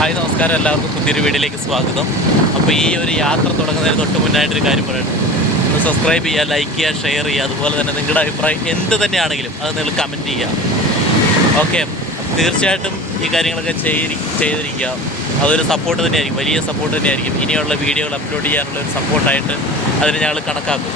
Hi നമസ്കാരം, എല്ലാവർക്കും പുതിയൊരു വീഡിയോയിലേക്ക് സ്വാഗതം. അപ്പോൾ ഈ ഒരു യാത്ര തുടങ്ങുന്നതിന് തൊട്ട് മുന്നായിട്ടൊരു കാര്യം പറയണം. ഒന്ന് സബ്സ്ക്രൈബ് ചെയ്യുക, ലൈക്ക് ചെയ്യുക, ഷെയർ ചെയ്യുക. അതുപോലെ തന്നെ നിങ്ങളുടെ അഭിപ്രായം എന്ത് തന്നെയാണെങ്കിലും അത് നിങ്ങൾ കമൻറ്റ് ചെയ്യുക. ഓക്കെ, തീർച്ചയായിട്ടും ഈ കാര്യങ്ങളൊക്കെ ചെയ്തിരിക്കുക. അതൊരു സപ്പോർട്ട് തന്നെയായിരിക്കും, വലിയ സപ്പോർട്ട് തന്നെയായിരിക്കും. ഇനിയുള്ള വീഡിയോകൾ അപ്ലോഡ് ചെയ്യാനുള്ള ഒരു സപ്പോർട്ടായിട്ട് അതിന് ഞങ്ങൾ കണക്കാക്കും.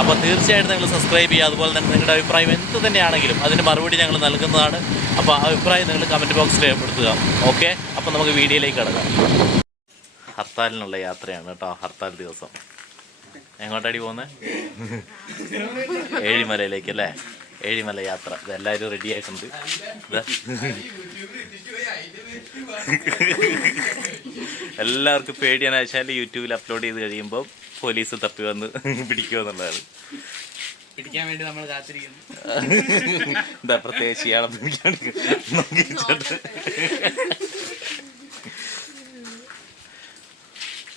അപ്പോൾ തീർച്ചയായിട്ടും നിങ്ങൾ സബ്സ്ക്രൈബ് ചെയ്യുക. അതുപോലെ തന്നെ നിങ്ങളുടെ അഭിപ്രായം എന്ത് തന്നെയാണെങ്കിലും അതിന് മറുപടി ഞങ്ങൾ നൽകുന്നതാണ്. അപ്പോൾ ആ അഭിപ്രായം നിങ്ങൾ കമൻറ്റ് ബോക്സിൽ രേഖപ്പെടുത്തുക. ഓക്കെ, അപ്പോൾ നമുക്ക് വീഡിയോയിലേക്ക് കടക്കാം. ഹർത്താലിനുള്ള യാത്രയാണ് കേട്ടോ. ഹർത്താൽ ദിവസം എങ്ങോട്ടാടി പോകുന്നത്? ഏഴിമലയിലേക്ക് അല്ലേ? ഏഴിമല യാത്ര. ഇതെല്ലാവരും റെഡി ആയിട്ടുണ്ട്. എല്ലാവർക്കും പേടിയാണെന്ന് വെച്ചാൽ യൂട്യൂബിൽ അപ്ലോഡ് ചെയ്ത് കഴിയുമ്പോൾ പോലീസ് തപ്പി വന്ന് പിടിക്കുമെന്നുള്ളതാണ്. പിടിക്കാൻ വേണ്ടി നമ്മൾ കാത്തിരിക്കുന്നു. എന്താ പ്രത്യേകിച്ച് ഇയാളെ പിടിക്കാൻ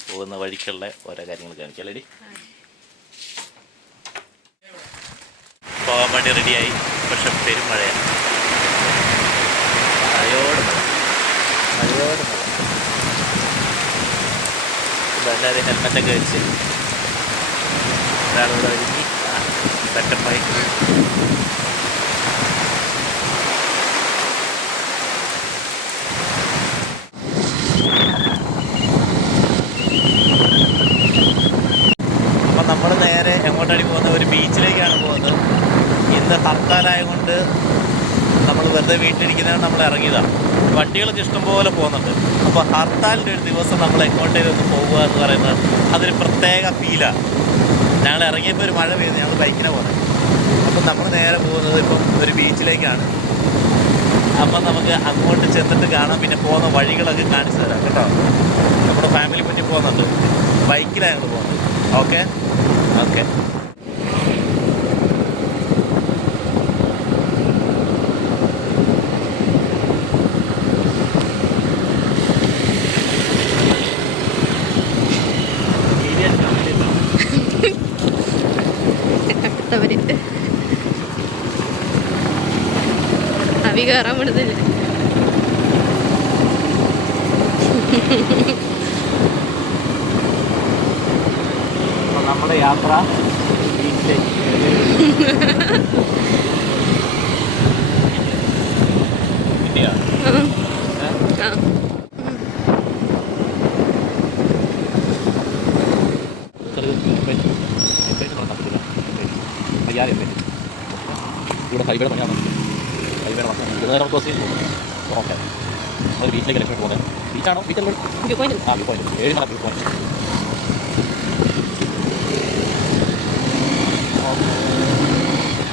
പോകുന്ന വഴിക്കുള്ള ഓരോ കാര്യങ്ങൾ കാണിക്കാലടി. പോകാൻ വേണ്ടി റെഡിയായി. പക്ഷെ പെരും മഴയാണ്, മഴയോട് മഴ. എല്ലാവരും ഹെൽമെറ്റൊക്കെ വെച്ച് ഒരാളിവിടെ ഒരുങ്ങി സെറ്റപ്പായി. അപ്പം നമ്മൾ നേരെ എങ്ങോട്ടാണ് പോകുന്നത്? ഒരു ബീച്ചിലേക്കാണ് പോകുന്നത്. ഇന്ന് ഹർത്താലായതുകൊണ്ട് നമ്മൾ വെറുതെ വീട്ടിലിരിക്കുന്നതാണ്, നമ്മൾ ഇറങ്ങിയതാണ്. വണ്ടികളൊക്കെ ഇഷ്ടംപോലെ പോകുന്നുണ്ട്. അപ്പോൾ ഹർത്താലിൻ്റെ ഒരു ദിവസം നമ്മൾ എങ്ങോട്ടേലും ഒന്ന് പോകുക എന്ന് പറയുന്നത് അതൊരു പ്രത്യേക ഫീലാണ്. ഞങ്ങൾ ഇറങ്ങിയപ്പോൾ ഒരു മഴ പെയ്യുന്നു, ഞങ്ങൾ ബൈക്കിനെ പോകുന്നത്. അപ്പം നമ്മൾ നേരെ പോകുന്നത് ഇപ്പം ഒരു ബീച്ചിലേക്കാണ്. അപ്പം നമുക്ക് അങ്ങോട്ട് ചെന്നിട്ട് കാണാം. പിന്നെ പോകുന്ന വഴികളൊക്കെ കാണിച്ചു തരാം കേട്ടോ. നമ്മുടെ ഫാമിലി മുന്നിൽ പോകുന്നുണ്ട്, ബൈക്കിലാണ് ഞങ്ങൾ പോകുന്നത്. Okay okay. അവി കയറാൻ വിടുന്നില്ല. നമ്മുടെ യാത്ര ബീച്ചിലേക്ക്. ഇവിടെ ഹൈവേയുടെ പണിയാണ്. ഹൈവേയുടെ നേരം ക്ലോസ് ചെയ്ത് പോകുന്നത്. ഓക്കെ, നമ്മൾ ബീച്ചിലേക്ക് ലക്ഷ്യം പോകുന്നത്. ബീച്ചാണോ? ബീച്ചല്ലേ? View point. ആ, view point. Ezhimala view point.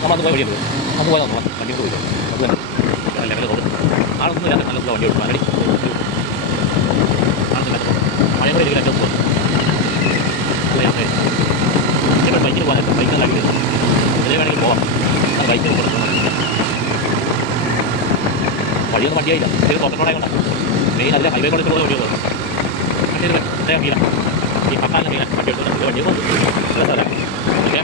നമ്മളത് പോയി വഴിയുണ്ട്. നമുക്ക് പോയാൽ നമ്മൾ വണ്ടി പോയില്ല. അത് തന്നെ ലെവൽ റോഡ്. ആളൊന്നും ഇല്ലാത്ത നല്ല വണ്ടി കൊടുക്കും. ആൾറെഡി ആളില്ലാത്ത മഴ കൂടെ ഇരിക്കുന്ന ഏറ്റവും പോകുന്നത് യാത്ര. ബൈക്കിൽ പോകാൻ ബൈക്കിൽ കാട്ടി ഇതിലേ വേണമെങ്കിൽ പോകാം. അത് ബൈക്കിൽ കൊടുക്കണം. വഴിയൊന്നും വണ്ടിയായില്ല. ഇത് തോട്ടത്തോടായതുകൊണ്ടാണ് മെയിൻ. അതിലെ ഹൈവേ കൊടുക്കുന്ന വണ്ടി തോന്നുന്നു. പക്ഷേ ഇത് പ്രത്യേക ഫീലാണ്. ഈ പക്കാലിന് മെയിൻ വണ്ടി എടുത്തോണ്ട് വണ്ടി പോകുന്നു. രസമല്ല. ഓക്കെ,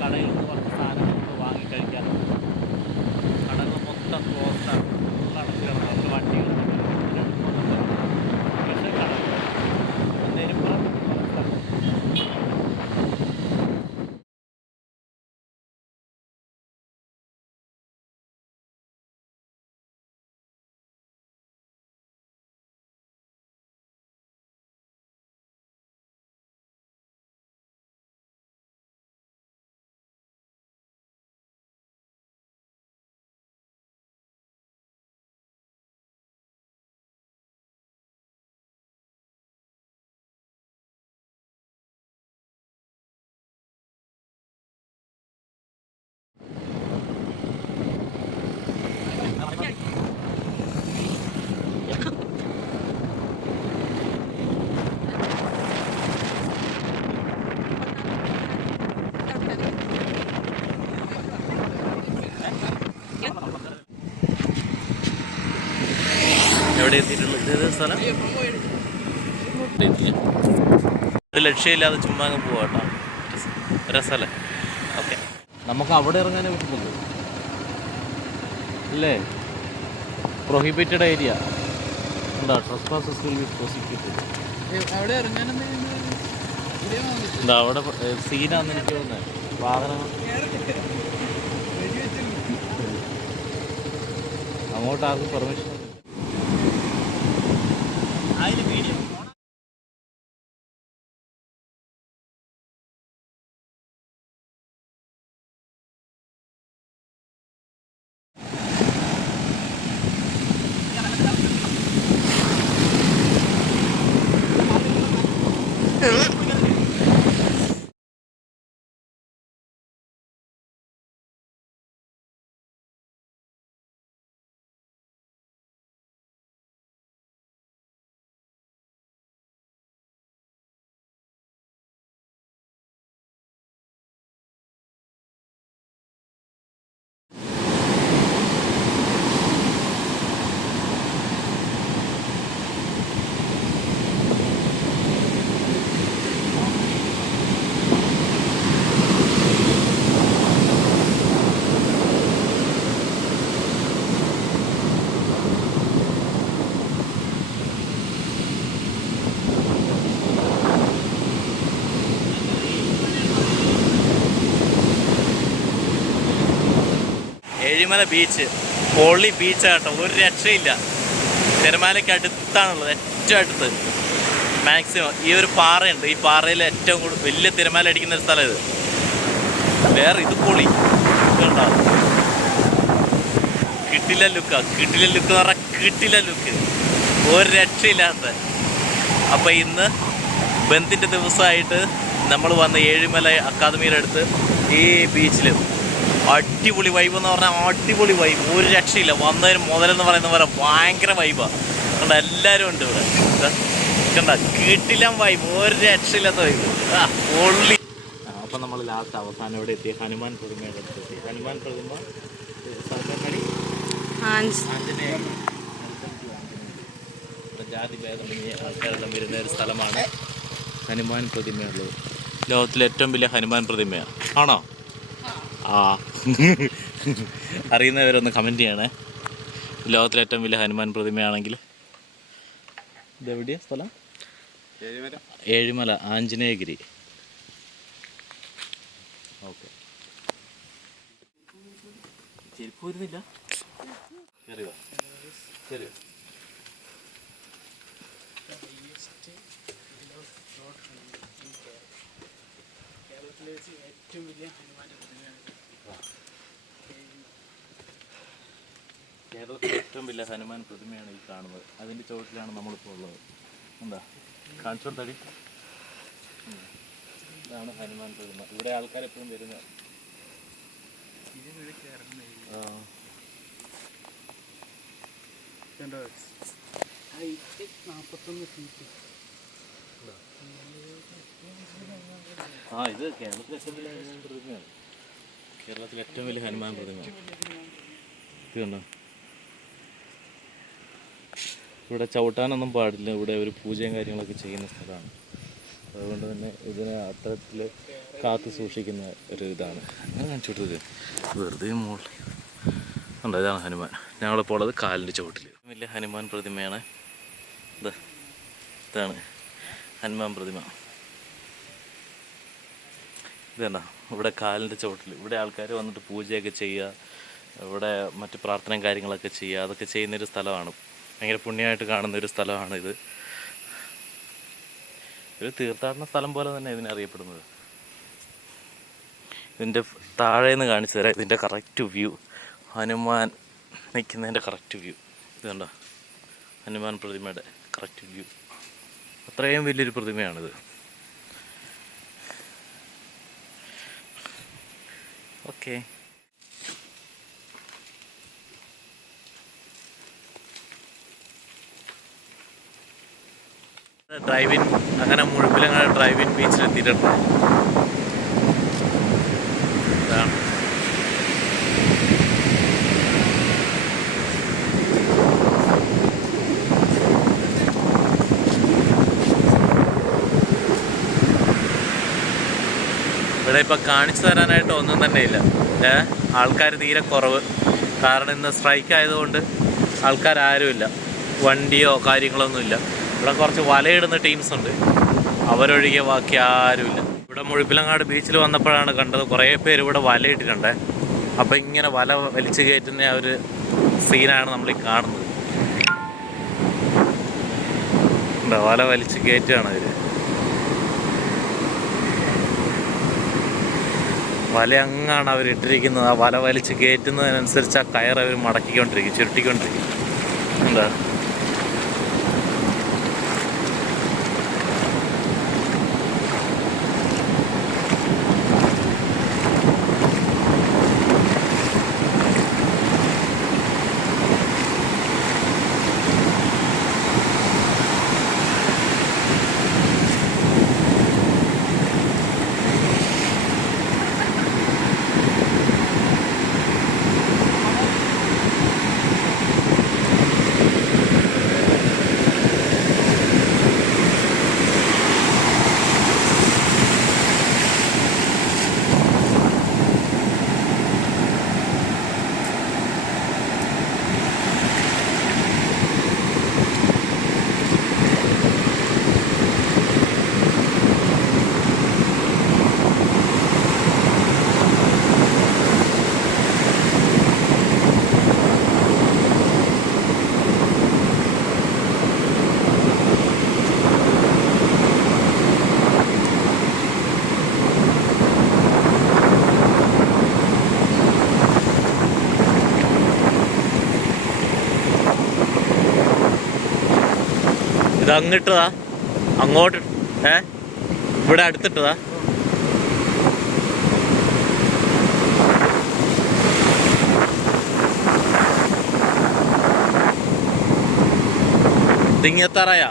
കടയിൽ നിന്ന് കുറച്ച് സാധനങ്ങൾ വാങ്ങിക്കഴിക്കാറുണ്ട്. കടകൾ മൊത്തം ക്ലോസ്ഡാണ്, അടച്ചിലാണ്. നമുക്ക് വണ്ടികൾ പക്ഷേ കടകൾ നെരുമ്പുറം എവിടെ എത്തിയിട്ടുള്ളത്? ഇത് സ്ഥലം ഒരു ലക്ഷ്യമില്ലാതെ ചുമ്മാ അങ്ങ് പോവാ കേട്ടോ. രസമല്ലേ? ഓക്കെ, നമുക്ക് അവിടെ ഇറങ്ങാനേ പറ്റുള്ളൂ അല്ലേ? പ്രൊഹിബിറ്റഡ് ഏരിയ എന്താ? Trespasses will be prosecuted. അവിടെ ഇറങ്ങാനും എന്താ അവിടെ സീനാന്ന് എനിക്ക് തോന്നുന്നത്. വാഹനങ്ങൾ അങ്ങോട്ട് ആർക്കും പെർമിഷൻ വീഡിയോ. ഏഴിമല ബീച്ച് പൊള്ളി ബീച്ചാട്ടോ, ഒരു രക്ഷയില്ല. തിരമാലയ്ക്ക് അടുത്താണുള്ളത്, ഏറ്റവും അടുത്ത്. മാക്സിമം ഈ ഒരു പാറയുണ്ട്, ഈ പാറയിൽ ഏറ്റവും കൂടുതൽ വലിയ തിരമാല അടിക്കുന്ന ഒരു സ്ഥലം ഇത്. വേറെ ഇത് പൊളി ഇതുണ്ടാവും. കിട്ടില്ല ലുക്ക് എന്ന് പറഞ്ഞാൽ കിട്ടില്ല ലുക്ക്, ഒരു രക്ഷയില്ലാത്ത. അപ്പോൾ ഇന്ന് ബന്ദിൻ്റെ ദിവസമായിട്ട് നമ്മൾ വന്ന ഏഴിമല അക്കാദമിയുടെ അടുത്ത് ഈ ബീച്ചിൽ അടിപൊളി വൈബ് എന്ന് പറഞ്ഞാൽ അടിപൊളി വൈബ്, ഒരു രക്ഷയില്ല. വന്നതിന് മുതലെന്ന് പറയുന്ന പോലെ ഭയങ്കര വൈബാണ്. കണ്ട എല്ലാവരും ഉണ്ട് ഇവിടെ. കണ്ട കിട്ടില്ല വൈബ്, ഒരു രക്ഷയില്ലാത്ത വൈബ്. പൊള്ളി. അപ്പം നമ്മൾ ലാസ്റ്റ് അവസാനം ഇവിടെ എത്തി, ഹനുമാൻ പ്രതിമയുടെ അടുത്ത് എത്തി. ഹനുമാൻ പ്രതിമ ആഞ്ജനേയ ജാതി ഭേദമന്യേ ആൾക്കാരെല്ലാം വരുന്ന ഒരു സ്ഥലമാണ് ഹനുമാൻ പ്രതിമയുള്ളത്. ലോകത്തിലെ ഏറ്റവും വലിയ ഹനുമാൻ പ്രതിമയാണ്. ആണോ? ആ അറിയുന്നവരൊന്ന് കമൻറ്റ് ചെയ്യണേ. ലോകത്തിലെ ഏറ്റവും വലിയ ഹനുമാൻ പ്രതിമയാണെങ്കിൽ ഇതെവിടെയാ സ്ഥലം? ഏഴിമല ആഞ്ജനേയഗിരി. ഓക്കെ, ചെരുപ്പ് വരുന്നില്ല. കയറിയോ? കയറിയോ? ഏറ്റവും വലിയ ഹനുമാന്റെ പ്രതിമയാണ് കേരളത്തിലെ ഏറ്റവും വലിയ ഹനുമാൻ പ്രതിമയാണ് ഈ കാണുന്നത്. അതിൻ്റെ ചുവട്ടിലാണ് നമ്മളിപ്പോൾ ഉള്ളത്. എന്താ കാണിച്ചു കൊടുത്തടി. ഇതാണ് ഹനുമാൻ പ്രതിമ. ഇവിടെ ആൾക്കാരെപ്പോഴും വരുന്നത്. ഇത് കേരളത്തിലെ ഏറ്റവും വലിയ ഹനുമാൻ പ്രതിമയാണ്. കേരളത്തിലെ ഏറ്റവും വലിയ ഹനുമാൻ പ്രതിമയാണ്. ഇതുണ്ടോ? ഇവിടെ ചവിട്ടാനൊന്നും പാടില്ല. ഇവിടെ ഒരു പൂജയും കാര്യങ്ങളൊക്കെ ചെയ്യുന്ന സ്ഥലമാണ്. അതുകൊണ്ട് തന്നെ ഇതിനെ അത്തരത്തിൽ കാത്തു സൂക്ഷിക്കുന്ന ഒരു ഇതാണ്. അങ്ങനെ കാണിച്ചു കൊടുത്തത് വെറുതെ മുകളിൽ ഉണ്ടോ? ഇതാണ് ഹനുമാൻ. ഞങ്ങളിപ്പോൾ ഉള്ളത് കാലിൻ്റെ ചുവട്ടിൽ. വലിയ ഹനുമാൻ പ്രതിമയാണ്. ഇതാണ് ഹനുമാൻ പ്രതിമ. ഇതല്ല ഇവിടെ കാലിൻ്റെ ചുവട്ടിൽ. ഇവിടെ ആൾക്കാർ വന്നിട്ട് പൂജയൊക്കെ ചെയ്യുക, ഇവിടെ മറ്റ് പ്രാർത്ഥനയും കാര്യങ്ങളൊക്കെ ചെയ്യുക, അതൊക്കെ ചെയ്യുന്നൊരു സ്ഥലമാണ്. ഭയങ്കര പുണ്യമായിട്ട് കാണുന്നൊരു സ്ഥലമാണ് ഇത്. ഒരു തീർത്ഥാടന സ്ഥലം പോലെ തന്നെ ഇതിനറിയപ്പെടുന്നത്. ഇതിൻ്റെ താഴെ നിന്ന് കാണിച്ചു തരാം ഇതിൻ്റെ കറക്റ്റ് വ്യൂ. ഹനുമാൻ നിൽക്കുന്നതിൻ്റെ കറക്റ്റ് വ്യൂ ഇത് കണ്ടോ? ഹനുമാൻ പ്രതിമയുടെ കറക്റ്റ് വ്യൂ. അത്രയും വലിയൊരു പ്രതിമയാണിത്. ഓക്കെ, ഡ്രൈവിൻ അങ്ങനെ മുഴുപ്പിലങ്ങനെ ഡ്രൈവിൻ ബീച്ചിലെത്തിയിട്ടുണ്ട്. ഇതാണ് ഇവിടെ ഇപ്പം കാണിച്ചു തരാനായിട്ട് ഒന്നും തന്നെ ഇല്ല. ആൾക്കാർ തീരെ കുറവ്. കാരണം ഇന്ന് സ്ട്രൈക്ക് ആയതുകൊണ്ട് ആൾക്കാരാരുമില്ല. വണ്ടിയോ കാര്യങ്ങളൊന്നുമില്ല. ഇവിടെ കുറച്ച് വലയിടുന്ന ടീംസ് ഉണ്ട്, അവരൊഴികെ ബാക്കി ആരുമില്ല. ഇവിടെ മുഴുപ്പിലങ്ങാട് ബീച്ചിൽ വന്നപ്പോഴാണ് കണ്ടത് കുറേ പേര് ഇവിടെ വലയിട്ടിട്ടുണ്ട്. അപ്പോൾ ഇങ്ങനെ വല വലിച്ചു കയറ്റുന്ന ആ ഒരു സീനാണ് നമ്മളീ കാണുന്നത്. വല വലിച്ചു കയറ്റുകയാണ് അവർ. വല അങ്ങാണ് അവരിട്ടിരിക്കുന്നത്. ആ വല വലിച്ച് കയറ്റുന്നതിനനുസരിച്ച് ആ കയർ അവർ മടക്കിക്കൊണ്ടിരിക്കും, ചുരുട്ടിക്കൊണ്ടിരിക്കും. എന്താ ഇത് അങ്ങിട്ടതാ, അങ്ങോട്ട് ഇവിടെ അടുത്തിട്ടതാ. ഇതിങ്ങ് എത്താറായാ?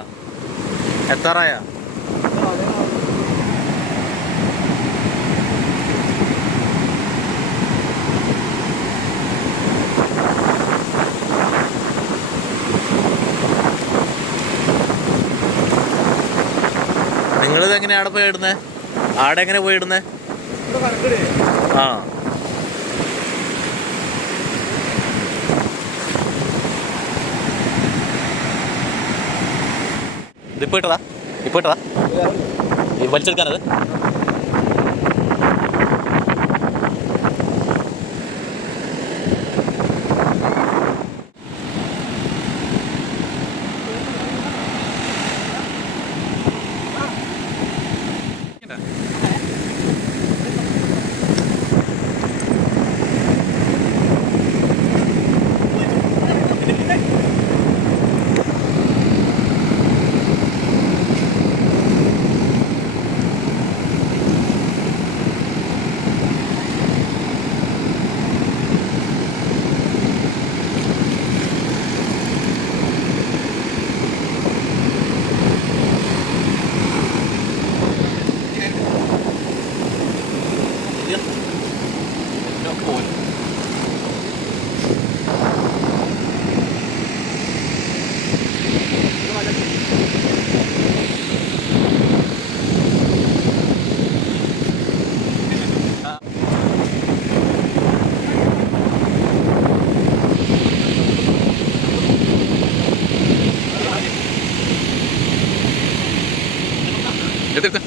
നിങ്ങളിത് എങ്ങനെയാണ് പോയി ഇടുന്നത്? ആടെ എങ്ങനെ പോയി ഇടുന്നത്? ആ ഇതിപ്പോ ഇട്ടതാ ഈ വലിച്ചെടുക്കാനത്. എടുത്ത്